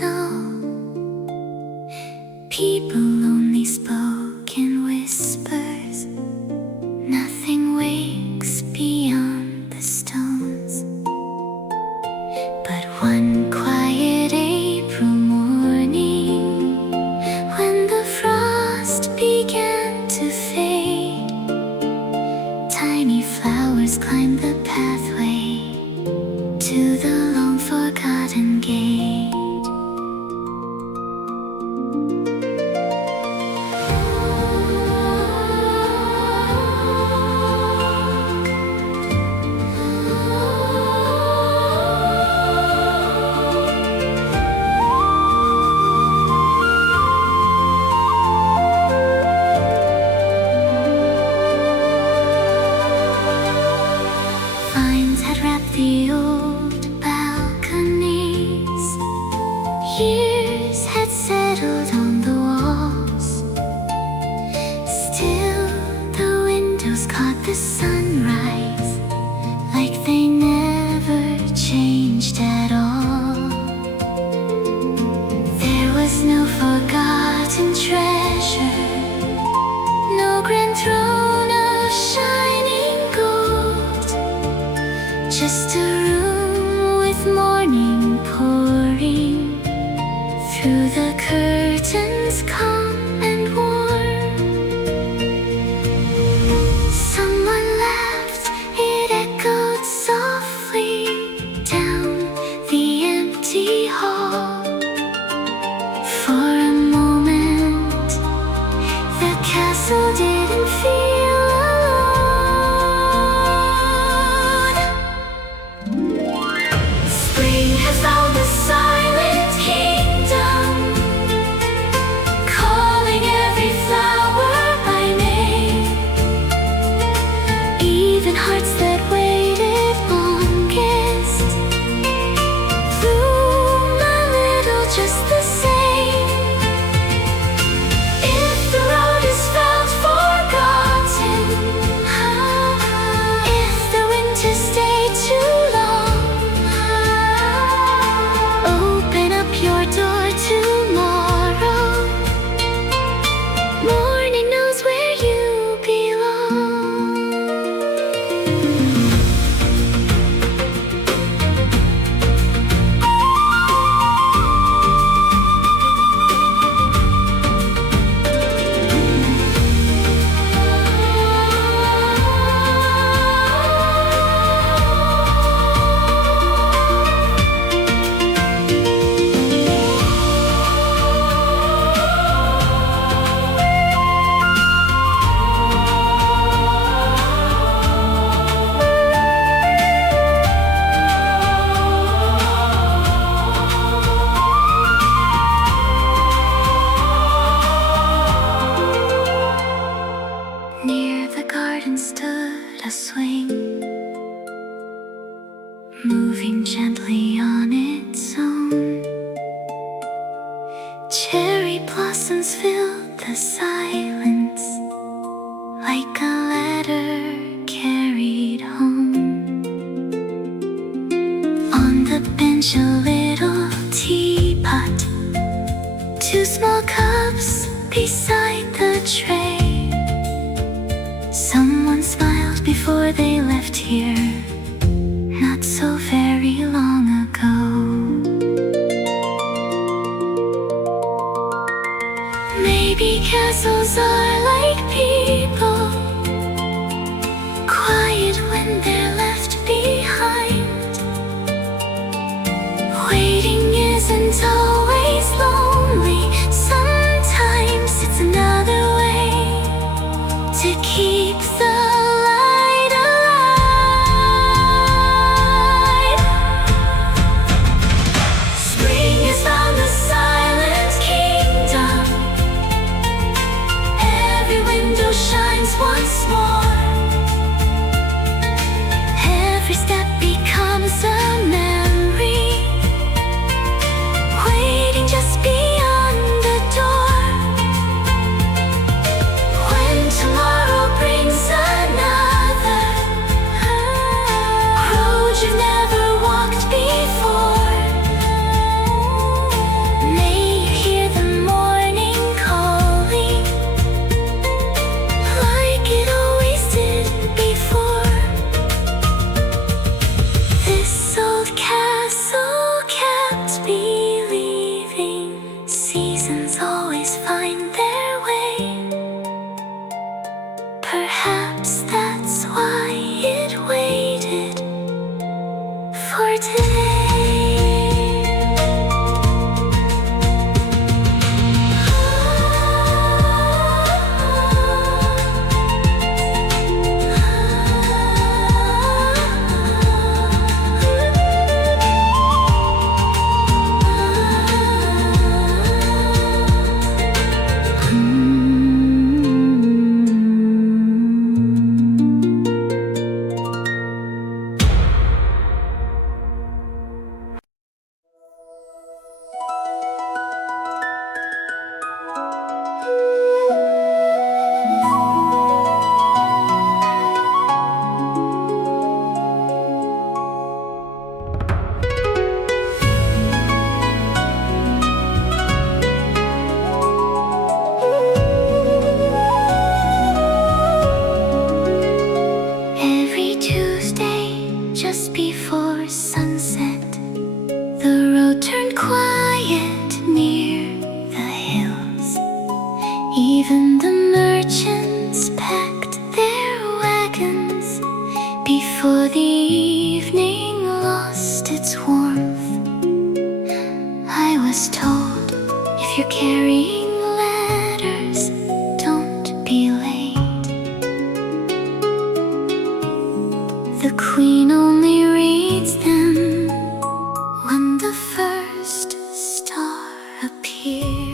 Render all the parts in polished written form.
snow. People only spoke in whispers. Nothing wakes beyond the stones. But one quiet April morning, when the frost began to fade, tiny flowers climbed the pathway to the long forgotten gate. Vines had wrapped the old balconies. Years had settled on the walls. Still, the windows caught the sunrise, like they never changed at all. There was no forgotten treasure, no grand throne of shining gold, just a room with morning pouring through the curtains, calm and warm. Someone laughed, it echoed softly down the empty hall. For a moment, the castle didn't feel alone. Spring has found the silent kingdom, calling every flower by name. Even hearts that waited longest bloom a little just the same. If the road is felt forgotten, if the winter stayed too long, open up your door tomorrow. Morning knows where you belong. Near the garden stood a swing, moving gently on its own. Cherry blossoms filled the silence, like a letter carried home. On the bench a little teapot, two small cups beside the tray. Someone smiled before they left here, not so very long ago. Maybe castles are like people, quiet when they're left behind. Waiting isn't always lonely, sometimes it's another way to keep the light alive. Spring has found the silent kingdom. Every window shines find their way. Perhaps that's why it waited for today. Just before sunset, the road turned quiet near the hills. Even the merchants packed their wagons before the evening lost its warmth. I was told, if you're carrying letters, don't be late. The Queen only reads them when the first star appears.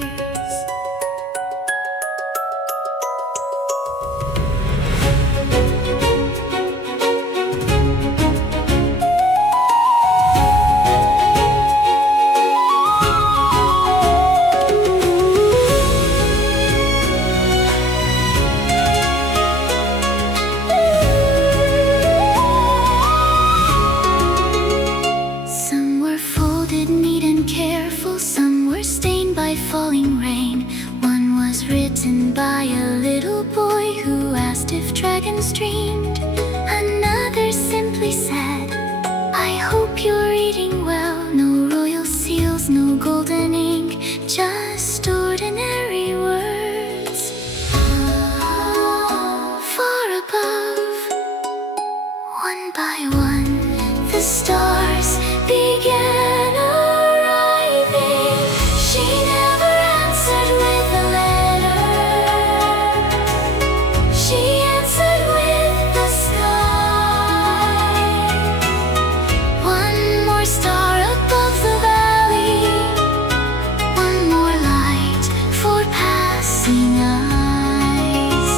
Falling rain. One was written by a little boy who asked if dragons dreamed. Another simply said, I hope you're eating well. No royal seals, no golden ink, just ordinary words. Far above, one by one, the stars began arriving. She never answered with a letter. She answered with the sky. One more star above the valley, one more light for passing eyes.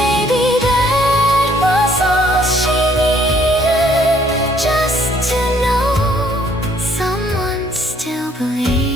Maybe that was all she needed, just to know someone still believed.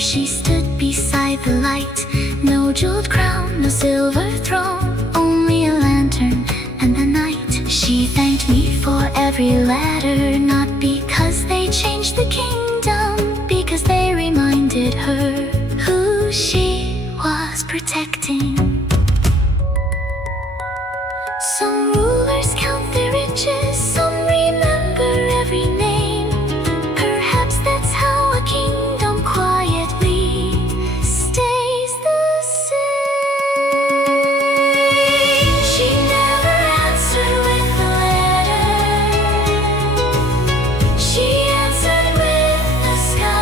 She stood beside the light. No jeweled crown, no silver throne, only a lantern and the night. She thanked me for every letter, not because they changed the kingdom, because they reminded her who she was protecting. Some rulers count their riches, some remember every name. Perhaps that's how a kingdom quietly stays the same. She never answered with a letter. She answered with the sky.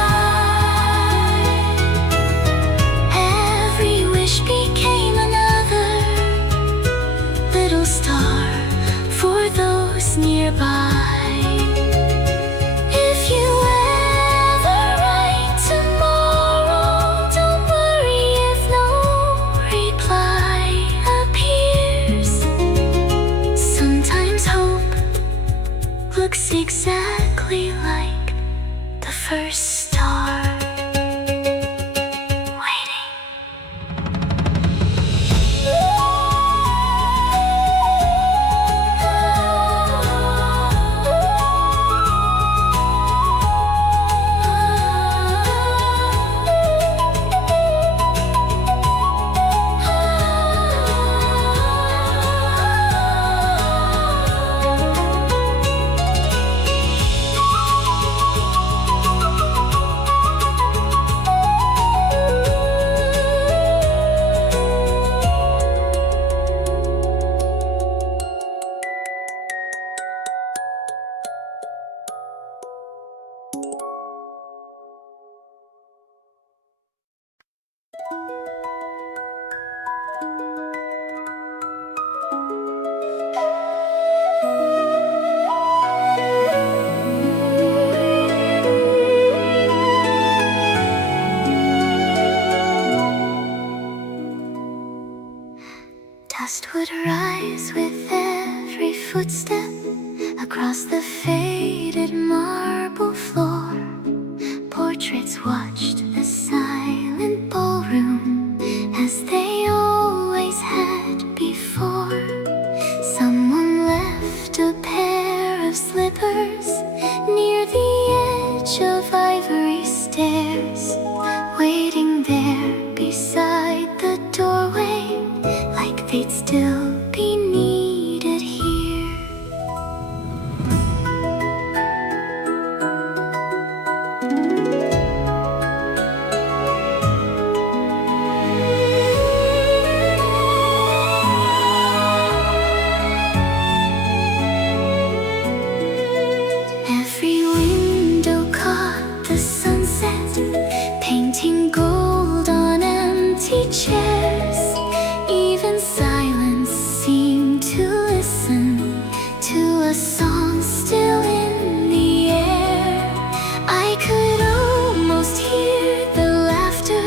Every wish became another little star for those nearby. If you ever write tomorrow, don't worry if no reply appears. Sometimes hope looks exactly simply like the first star waiting. Dust would rise with every footstep across the faded marble floor. Portraits watched the silent ballroom as they always had before. Someone left a pair of slippers near the edge of ivory stairs, waiting there beside the doorway, like they'd still be needed here. Every window caught the sunset, painting gold on empty chairs. Even silence seemed to listen to a song still in the air. I could almost hear the laughter,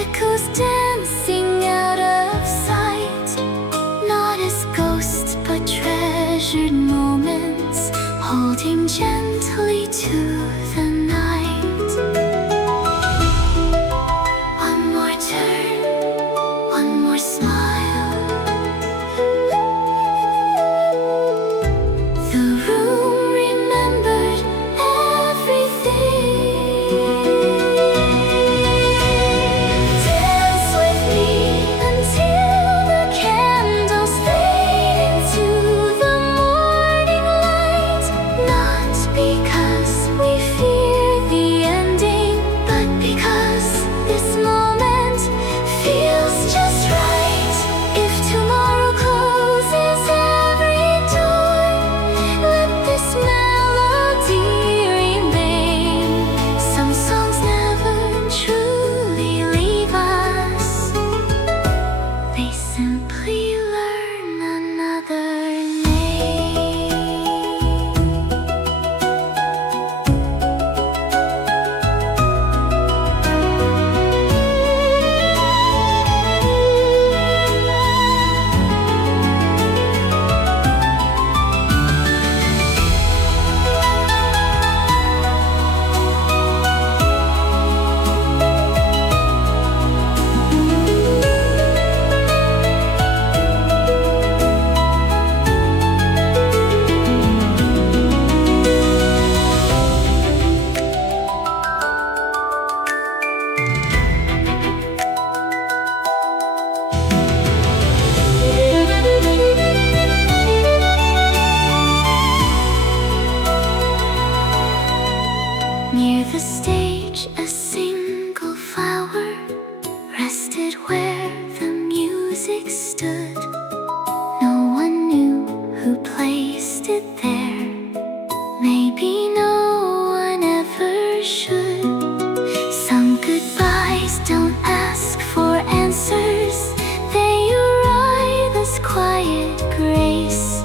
echoes dancing out of sight, not as ghosts but treasured moments, holding gently to the night. One more turn, one more smile. The room remembered everything. Dance with me until the candles fade into the morning light. Not because we fear the ending, but because this moment feels just right. If tomorrow closes every door, let this melody remain. Some songs never truly leave us, they simply learn another name. Near the stage, a single flower rested where the music stood. No one knew who placed it there. Maybe no one ever should. Some goodbyes don't ask for answers, they arrive as quiet grace,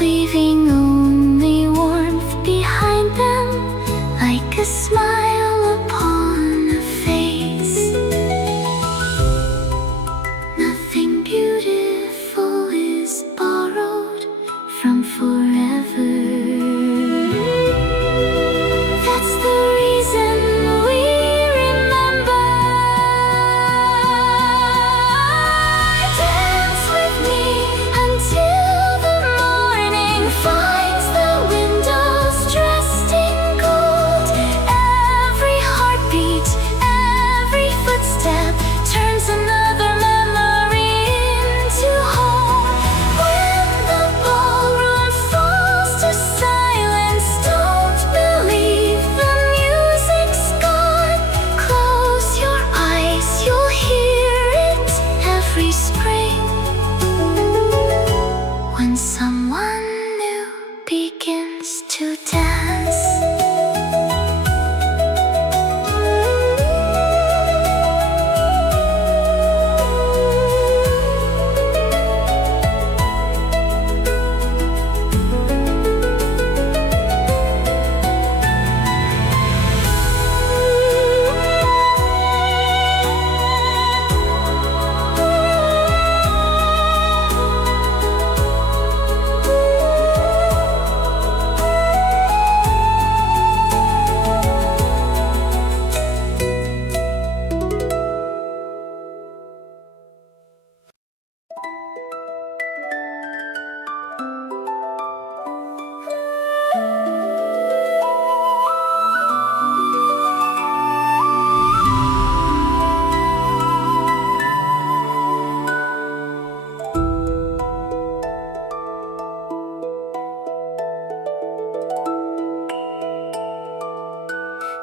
leaving only warmth behind them, like a smile upon a face. Nothing beautiful is borrowed from forever.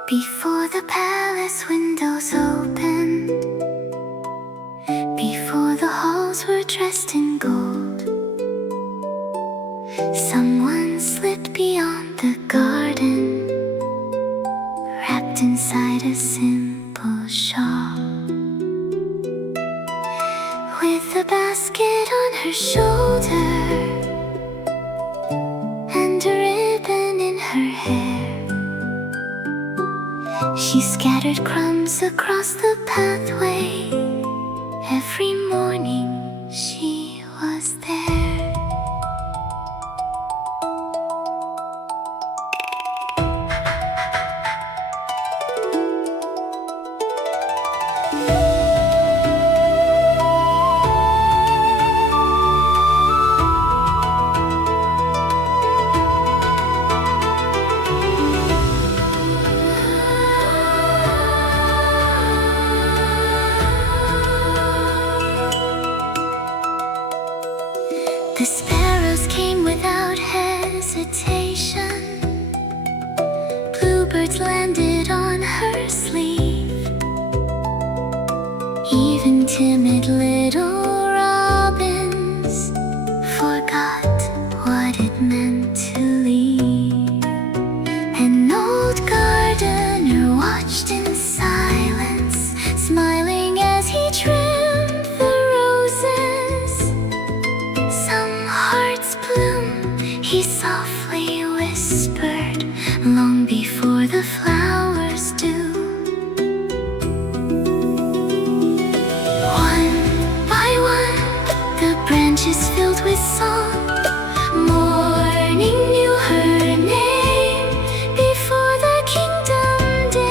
Before the palace windows opened, before the halls were dressed in gold, someone slipped beyond the garden, wrapped inside a simple shawl. With a basket on her shoulder and a ribbon in her hair, she scattered crumbs across the pathway. Every morning she was there. The sparrows came without hesitation. Bluebirds landed on her sleeve. Even timid little robins forgot what it meant to leave. An old gardener watched in silence, smiling as he trimmed the roses. Some hearts bloom, he softly whispered, long before the flowers do. One by one, the branches filled with song. Morning knew her name before the kingdom did.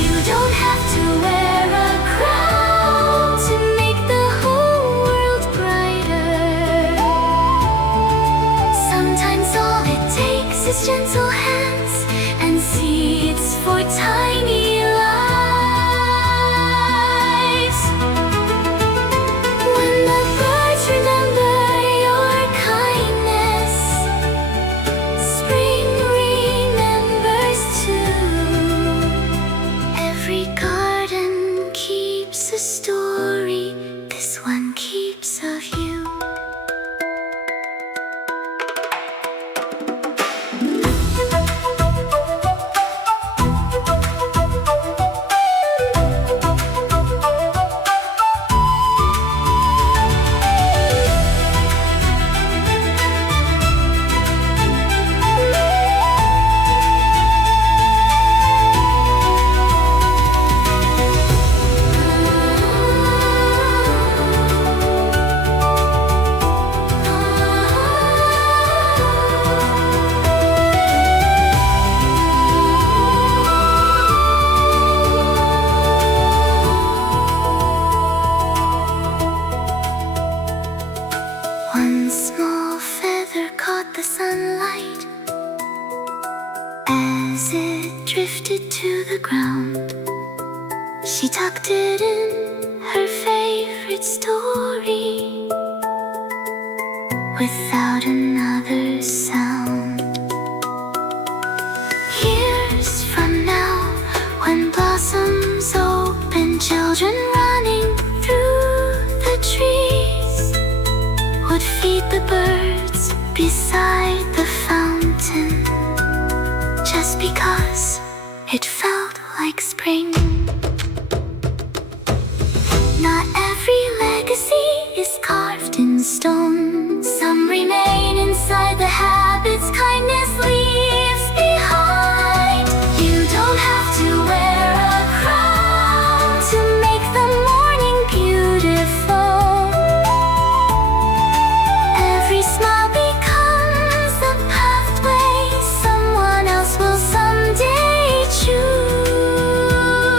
You don't have to wear a crown to make the whole world brighter. Sometimes all it takes is gentle hands and seeds for tiny lives. When the birds remember your kindness, spring remembers too. Every garden keeps a story, this one keeps of you. One small feather caught the sunlight as it drifted to the ground. She tucked it in her favorite story without another sound. Years from now, when blossoms open, children running through the trees would feed the birds beside the fountain, just because it felt like spring. Not every legacy is carved in stone. Some remain inside the habits kindness leaves behind. You don't have to wear a crown to make the morning beautiful. Every smile becomes the pathway someone else will someday choose.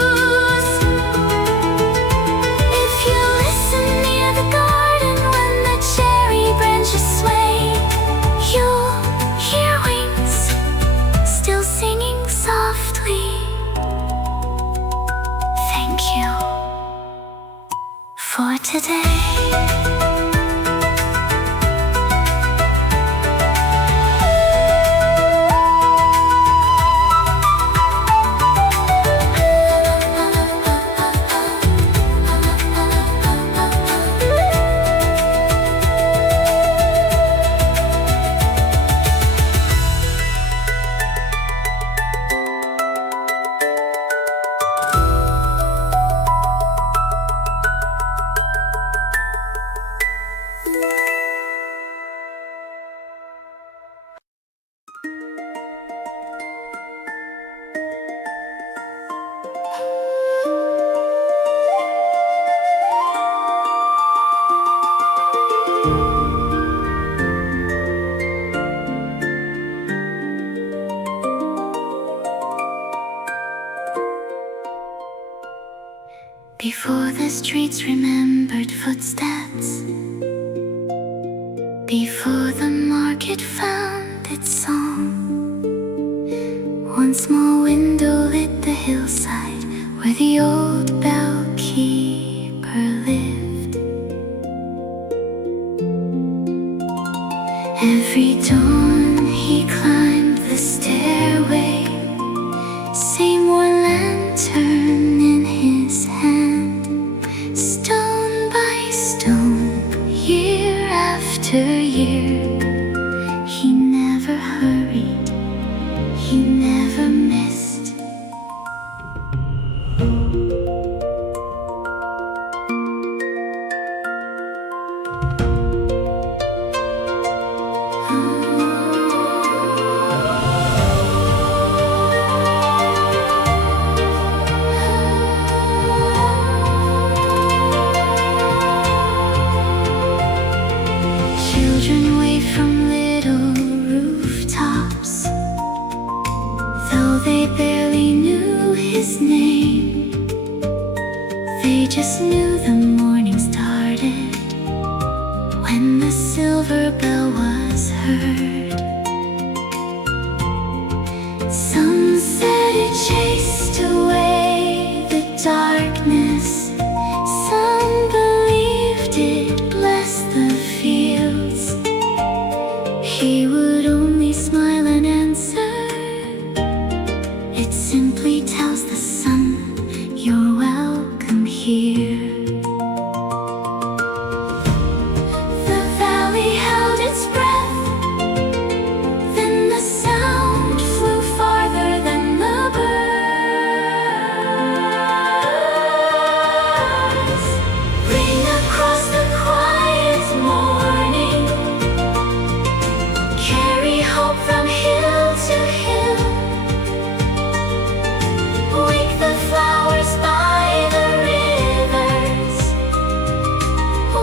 streets remembered footsteps before the market found its song. One small window lit the hillside where the old bellkeeper lived. Every dawn he climbed the stairway, same one lantern in his hand. Stone by stone, year after year, he never hurried, he never missed. Children wave from little rooftops, though they barely knew his name. They just knew the morning started when the silver bell was heard. Some said it chased away the darkness, some believed it blessed the fields. He would only smile and answer, it simply tells the sun, you're welcome here. The valley held its breath, then the sound flew farther than the birds. Ring across the quiet morning, carry hope from hill to hill. Wake the flowers by the rivers,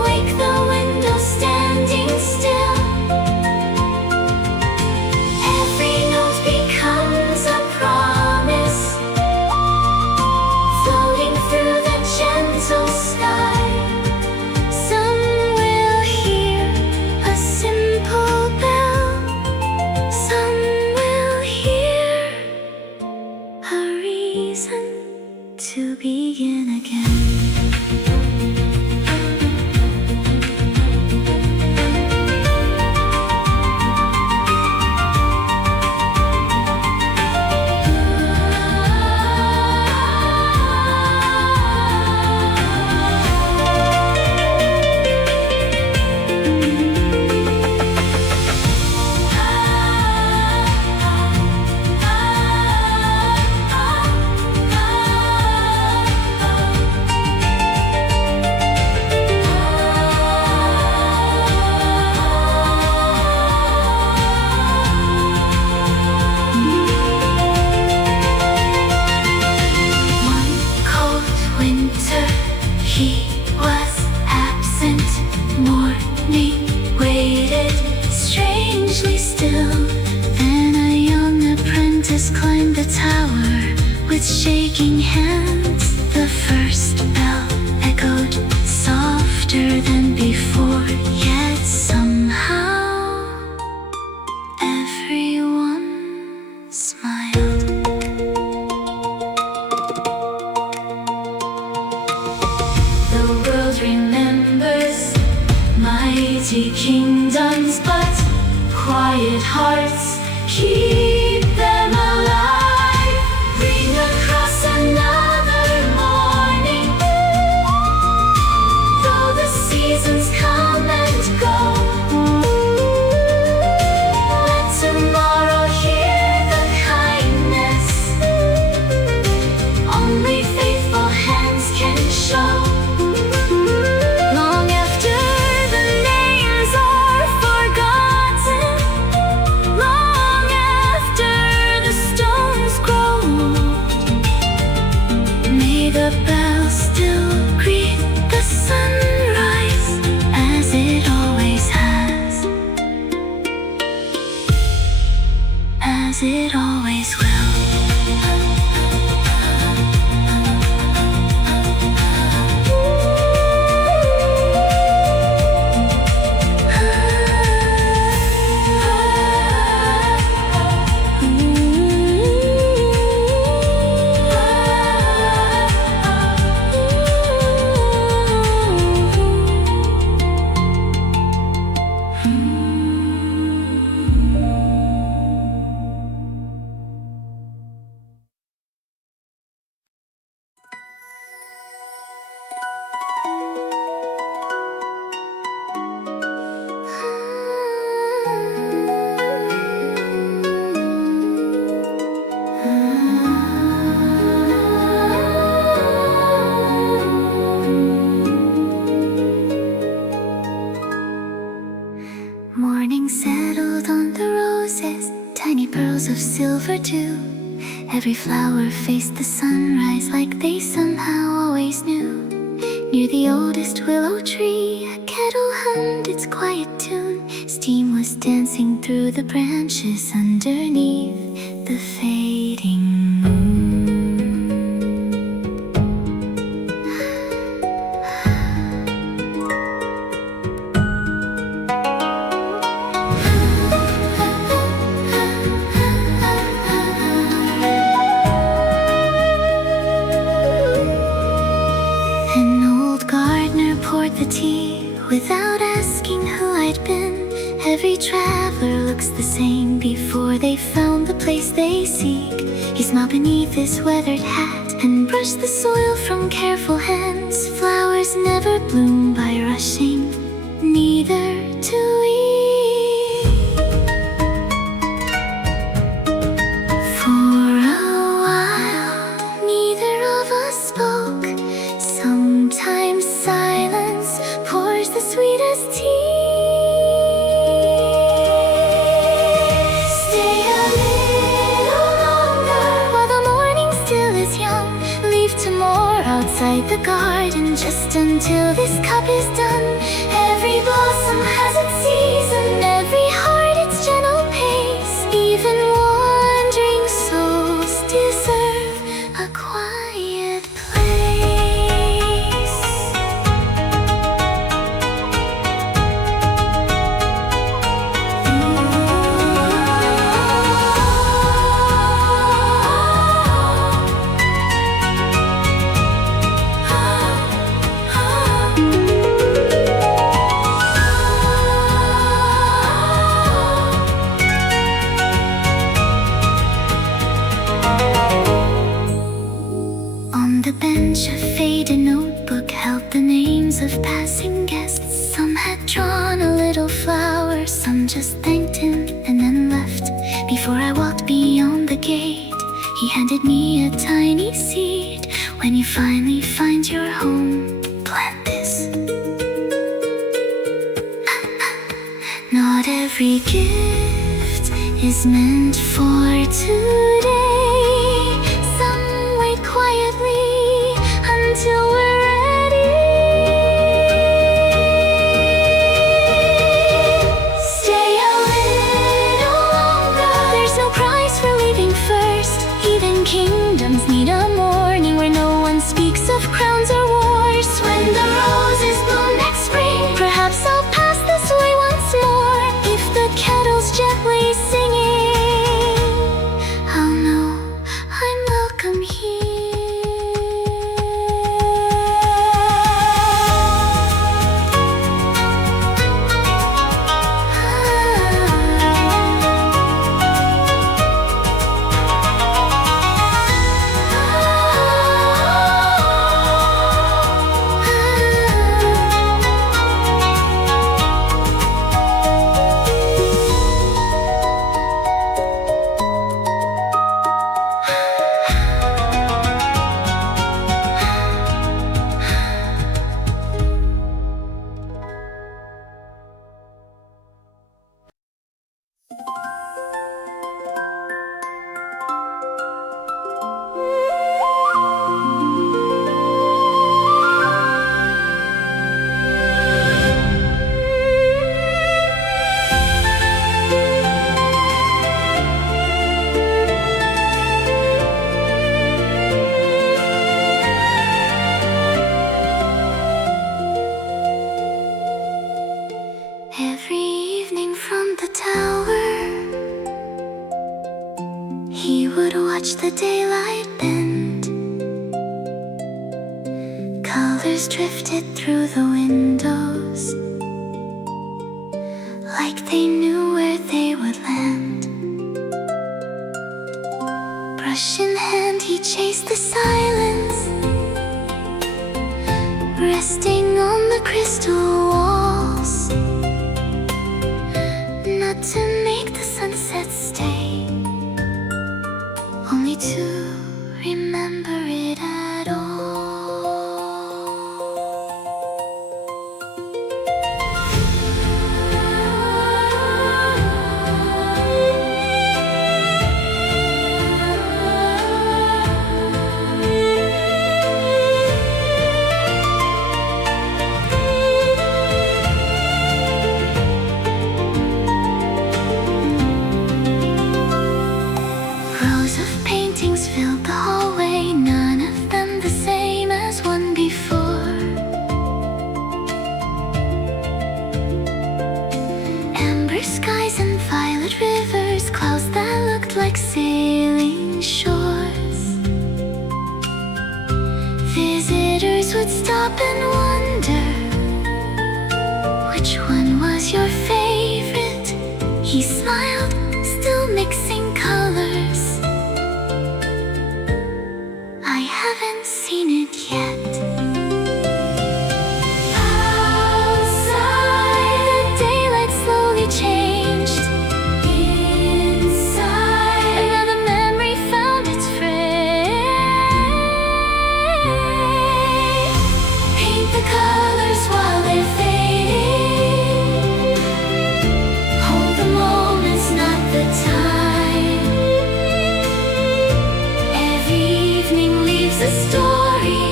wake the window standing still. Every note becomes a promise, floating through the gentle sky. Some will hear a simple bell, some will hear a reason to begin again. One cold winter, he was absent. Morning waited strangely still. Then a young apprentice climbed the tower with shaking hands. The first bell echoed softer than before, yet somehow everyone smiled. The world remembers mighty kingdoms, but quiet hearts keep them alive. Ring across another morning, though the seasons come and go. Let tomorrow hear the kindness only faithful hands can show. Long after the names are forgotten, long after pearls of silver too. Every flower faced the sunrise like they somehow always knew. Near the oldest willow tree, a kettle hummed its quiet tune. Steam was dancing through the branches underneath the fading moon. The tea without asking who I'd been. Every traveler looks the same before they found the place they seek. He smiled beneath his weathered hat and brushed the soil from careful hands. Flowers never bloom by rushing, neither do we. For a while, neither of us spoke. Sometimes silence pours the sweetest tea. Stay a little longer while the morning still is young. Leave tomorrow outside the garden just until this cup is done. Every blossom has its season, every heart its gentle pace. Even wandering souls deserve a quiet place. On the bench, a faded notebook held the names of passing guests. Some had drawn a little flower, some just thanked him and then left. Before I walked beyond the gate, he handed me a tiny seed. When you finally find your home, plant this. Not every gift is meant for today. Some wait quietly until we're ready. Stay a little longer. There's no price for leaving first. Even kingdoms need a morning where no one speaks of crowns or wars. When the roses bloom next spring, perhaps I'll pass this way once more. If the kettle's gently singing, I'll know I'm welcome here. Every evening from the tower, he would watch the daylight bend. Colors drifted through the windows, like they knew where they would land. Brush in hand, he chased the silence, resting on the crystal walls. Not to make the sunset stay, only to remember it at all. Crowded rivers, clouds that looked like sailing shores. Visitors would stop and wonder, which one was your favorite? He smiled, still mixing colors. I haven't seen it yet. A story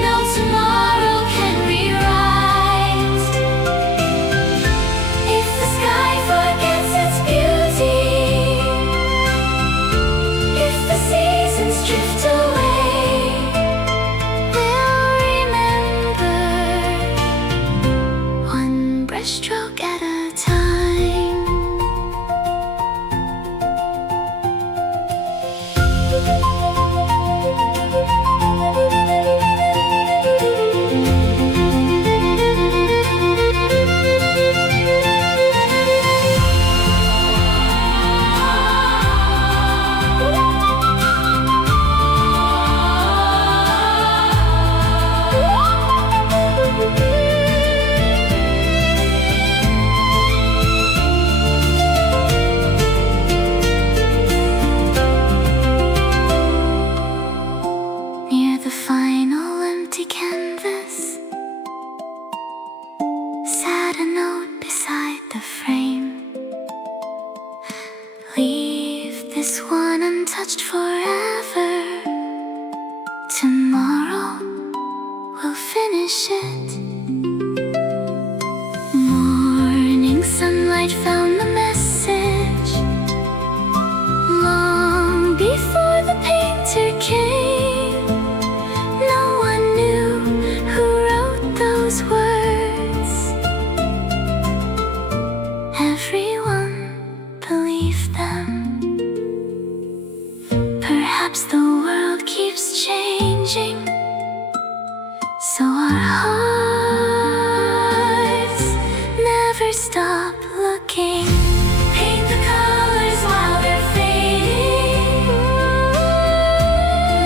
no tomorrow can rewrite. If the sky forgets its beauty, if the seasons drift away, we'll remember one brushstroke at a time. Sat a note beside the frame. Leave this one untouched forever. Tomorrow we'll finish it. Morning sunlight found the message long before the painter came. No one knew who wrote those words. Everyone believed them. Perhaps the world keeps changing, so our hearts never stop looking. Paint the colors while they're fading.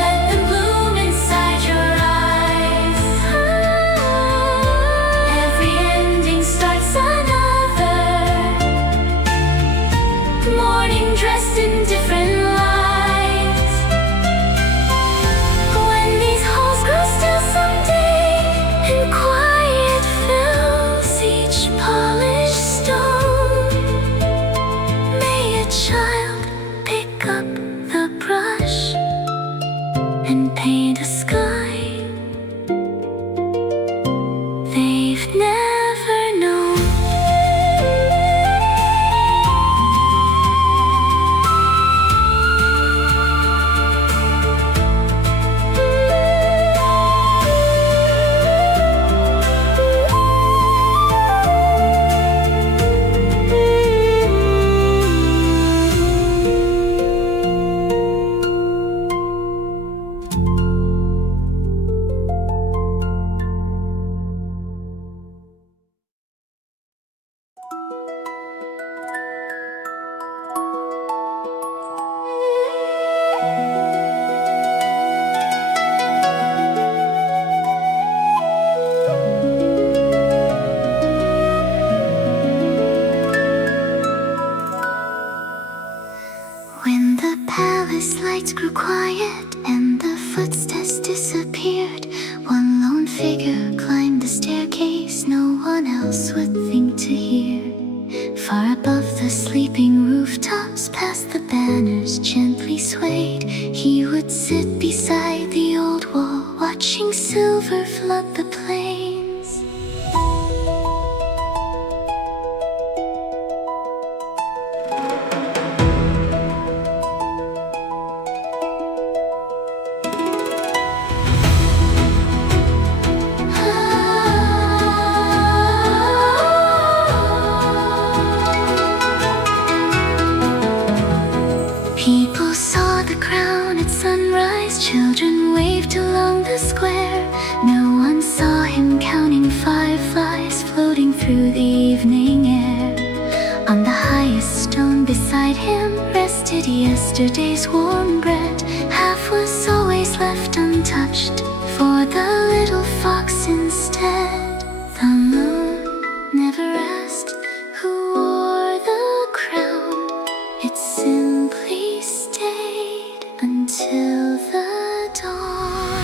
Let them bloom inside your eyes. Every ending starts another morning dressed in different lights. When these halls grow still someday and quiet fills each polished stone, may a child pick up the brush and paint a sky they've never known. When the palace lights grew quiet and the footsteps disappeared, one lone figure climbed the staircase no one else would think to hear. Far above the sleeping rooftops, past the banners gently swayed, he would sit beside the old wall, watching silver flood the plains. through the evening air. On the highest stone beside him rested yesterday's warm bread. Half was always left untouched for the little fox instead. The moon never asked who wore the crown. It simply stayed until the dawn.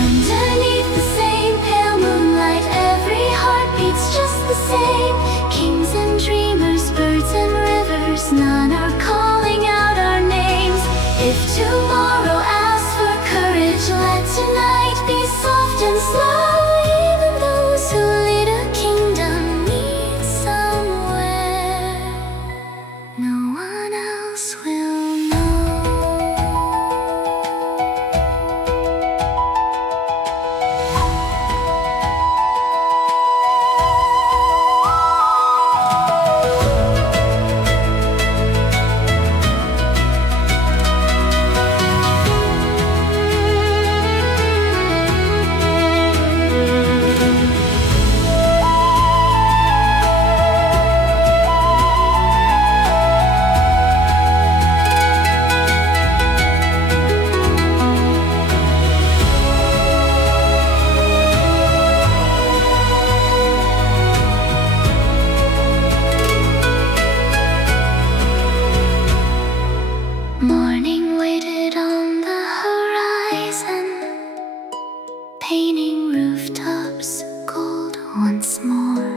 Underneath the same pale moonlight, every heart beats just the same. Kings and dreamers, birds and rivers, none are calling out our names. If tomorrow asks for courage, let tonight be soft and slow. Even those who lead a kingdom need somewhere no one else will know. Morning waited on the horizon, painting rooftops gold once more.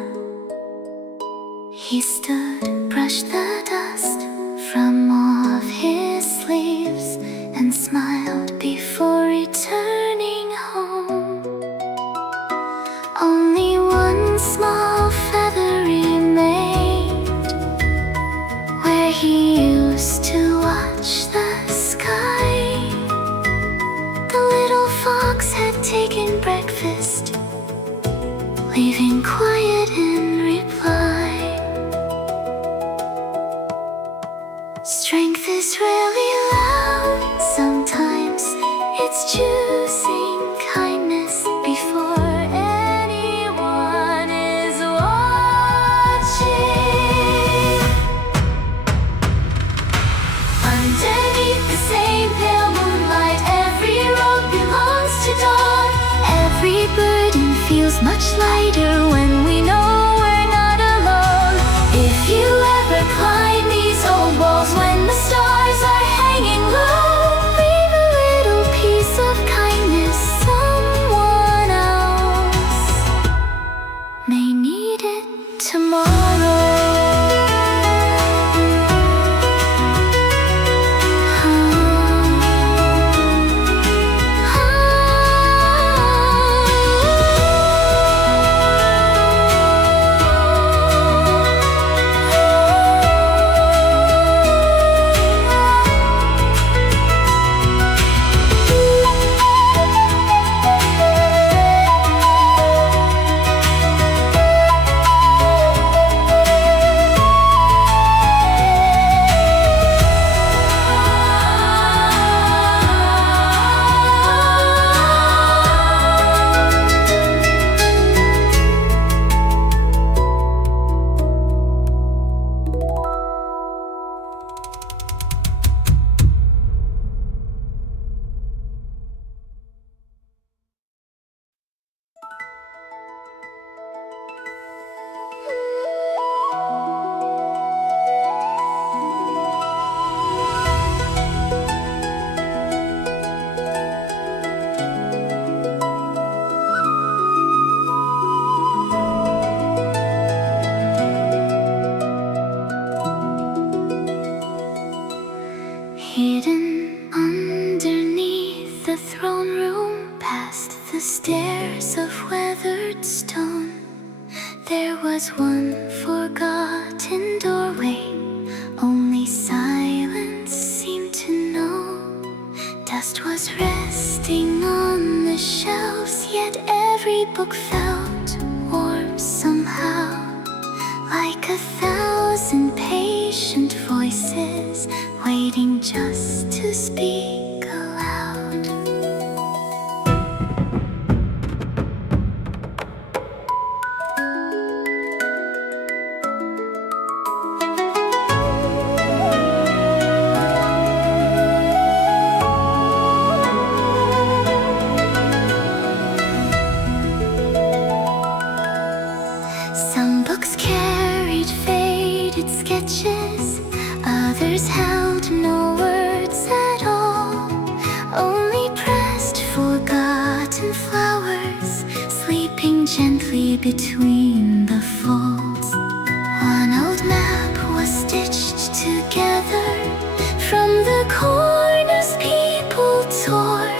He stood, brushed the dust from off his sleeves, and smiled before returning home. Only one small feather remained where he used to watch the sky. The little fox had taken breakfast, leaving quiet in reply. Strength is really loud, sometimes it's choosing kindness before anyone is watching. Underneath the same pale moonlight, every road belongs to dawn. Every burden feels much lighter when we know we're not alone. If you ever climb these old walls when the stars are hanging low, leave a little piece of kindness. Someone else may need it tomorrow. Hidden underneath the throne room, past the stairs of weathered stone, there was one forgotten doorway. Only silence seemed to know. Dust was resting on the shelves, yet every book felt warm somehow, like 1,000 patient voices waiting just to speak aloud. neatly between the folds. One old map was stitched together from the corners people tore.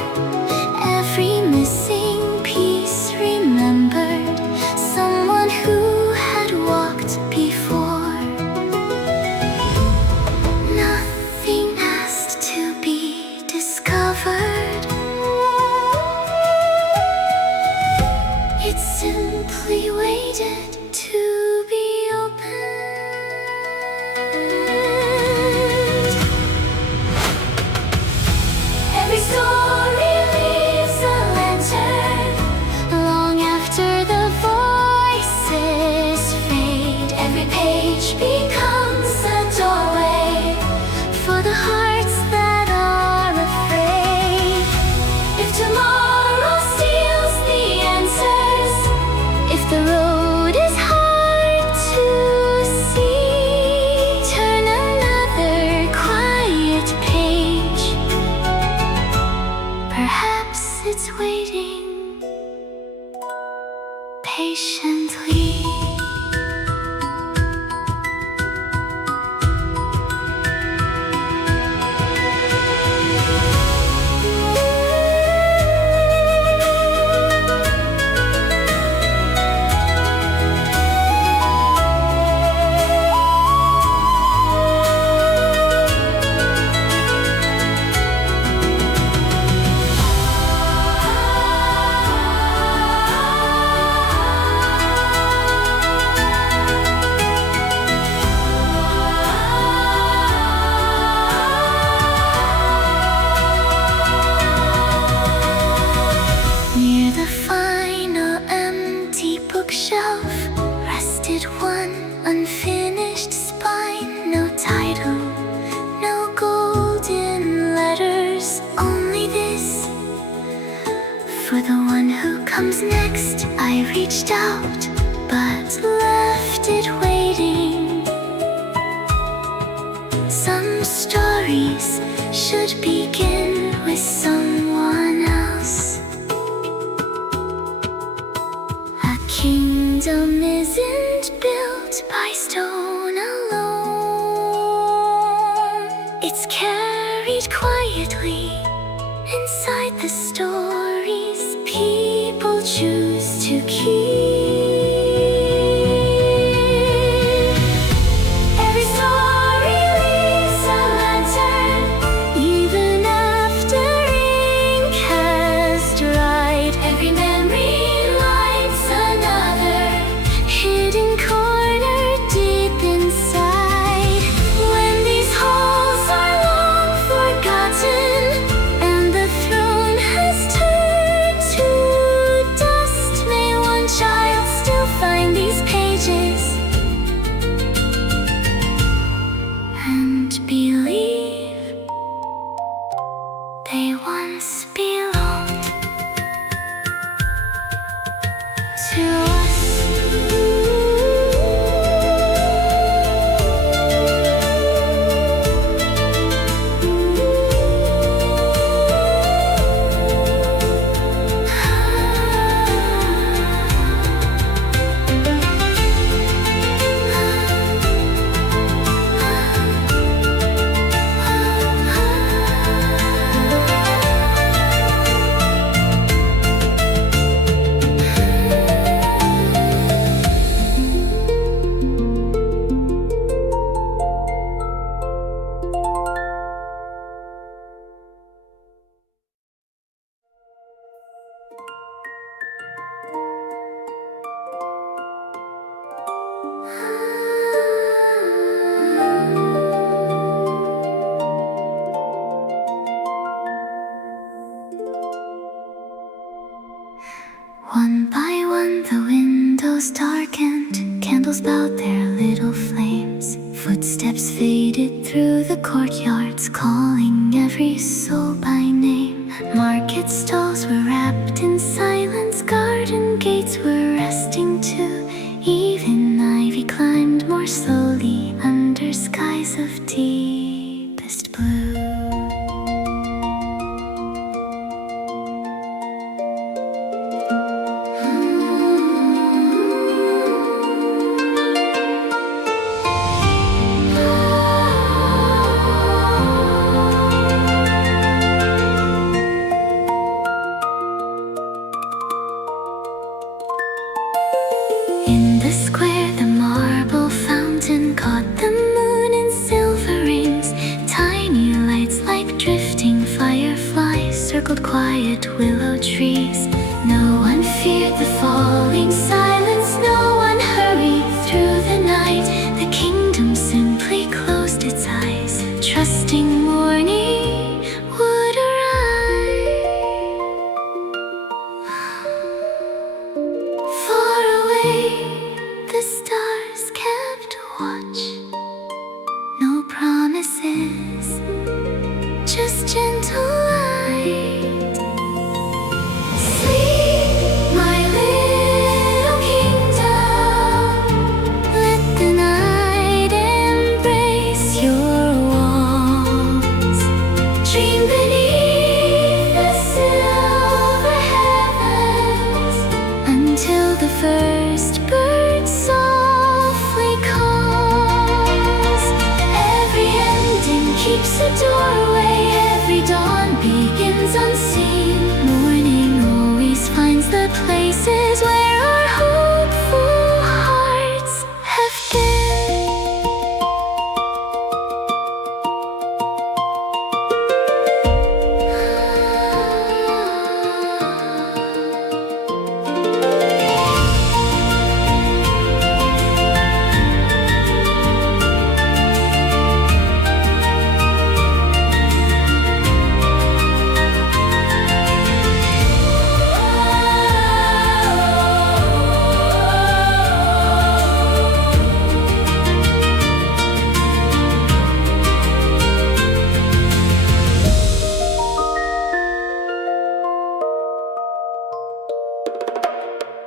Every missing piece remembered someone who had walked before. Nothing asked to be discovered. It simply waited to be opened. Every story leaves a lantern long after the voices fade. Every page becomes a doorway for the hearts that are afraid. If tomorrow steals the answers, if the road is hard to see, turn another quiet page. Perhaps it's waiting patiently. Near the final empty bookshelf rested one unfinished spine. No title, no golden letters, only this: for the one who comes next. I reached out, but left it waiting. Some stories should begin with someone else. A kingdom isn't built by stone alone. It's carried quietly inside the stories people choose to keep. Every story leaves a lantern, even after ink has dried. Every memory lights another hidden corner deep inside. When these halls are long forgotten and the throne has turned to dust, may one child still find these pages and believe they once belonged to us. One by one the windows darkened, candles bowed their little flames. Footsteps faded through the courtyards, calling every soul by name. Market stalls were wrapped in silence, garden gates were resting too. Even ivy climbed more slowly under skies of deepest blue. quiet willow trees. No one feared the falling silence, no one hurried through the night. The kingdom simply closed its eyes, trusting morning would arrive. Far away, the stars kept watch. No promises, just gentle light. Sleep, my little kingdom. Let the night embrace your walls. Dream beneath the silver heavens until the first bird softly calls. Every ending keeps a doorway, every dawn begins unseen. Morning always finds the places where our hopeful hearts have been.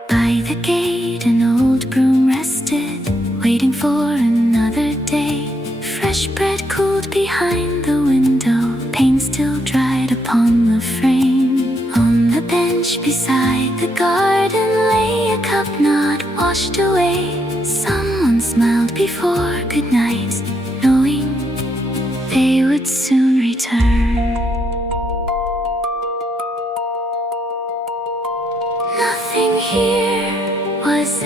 By the gate, an old broom rested, waiting for another day. Fresh bread cooled behind the window, paint still dried upon the frame. On the bench beside the garden lay a cup not washed away. Someone smiled before good night, knowing they would soon return. Nothing here was